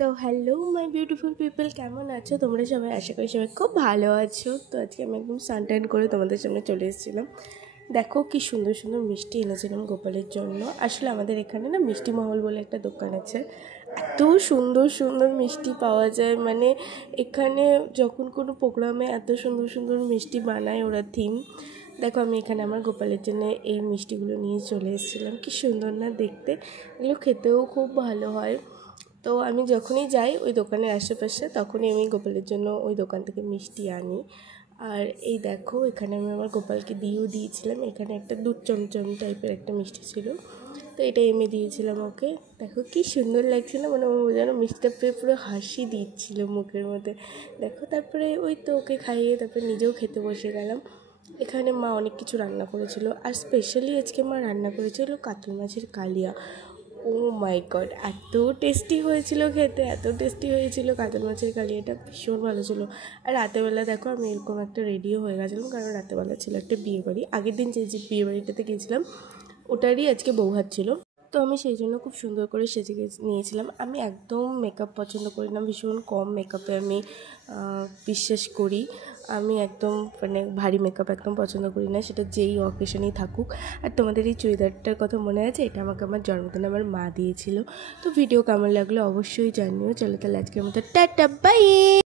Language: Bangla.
তো হ্যালো মাই বিউটিফুল পিপল, কেমন আছো তোমরা সবাই? আশা করি সবাই খুব ভালো আছো। তো আজকে আমি একদম সানটাইন করে তোমাদের সামনে চলে এসেছিলাম। দেখো কি সুন্দর সুন্দর মিষ্টি এনেছিলাম গোপালের জন্য। আসলে আমাদের এখানে না মিষ্টি মহল বলে একটা দোকান আছে, এত সুন্দর সুন্দর মিষ্টি পাওয়া যায়। মানে এখানে যখন কোনো প্রোগ্রামে এত সুন্দর সুন্দর মিষ্টি বানায় ওরা থিম। দেখো আমি এখানে আমার গোপালের জন্য এই মিষ্টিগুলো নিয়ে চলে এসেছিলাম। কি সুন্দর না দেখতে, এগুলো খেতেও খুব ভালো হয়। তো আমি যখনই যাই ওই দোকানের আশেপাশে তখনই আমি গোপালের জন্য ওই দোকান থেকে মিষ্টি আনি। আর এই দেখো এখানে আমি আমার গোপালকে দিয়েও দিয়েছিলাম। এখানে একটা দুধ চমচম টাইপের একটা মিষ্টি ছিল, তো এটা এমে দিয়েছিলাম ওকে। দেখো কি সুন্দর লাগছে না, মানে ও যেন মিষ্টিটা পেয়ে পুরো হাসি দিচ্ছিল মুখের মধ্যে। দেখো তারপরে ওই তো ওকে খাইয়ে তারপরে নিজেও খেতে বসে গেলাম। এখানে মা অনেক কিছু রান্না করেছিল, আর স্পেশালি আজকে মা রান্না করেছিল কাতল মাছের কালিয়া। ও মাই গড, এত টেস্টি হয়েছিল খেতে, এত টেস্টি হয়েছিল কাতল মাছের কালিয়াটা, ভীষণ ভালো ছিল। আর রাতেরবেলা দেখো আমি এরকম একটা রেডিও হয়ে গেছিলাম, কারণ রাতেরবেলা ছিল একটা বিয়েবাড়ি। আগের দিন যে বিয়েবাড়িটাতে গিয়েছিলাম ওটারই আজকে বৌভাত ছিল, তো আমি সেই জন্য খুব সুন্দর করে সেজে নিয়েছিলাম। আমি একদম মেকআপ পছন্দ করি না, ভীষণ কম মেকআপে আমি বিশ্বাস করি। আমি একদম মানে ভারী মেকআপ একদম পছন্দ করি না, সেটা যেই অকেশনেই থাকুক। আর তোমাদের এই চুড়িদারটার কথা মনে আছে? এটা আমাকে আমার জন্মদিনে আমার মা দিয়েছিল। তো ভিডিও কেমন লাগলো অবশ্যই জানিও। চলো তাহলে আজকের মতো টাটা বাই।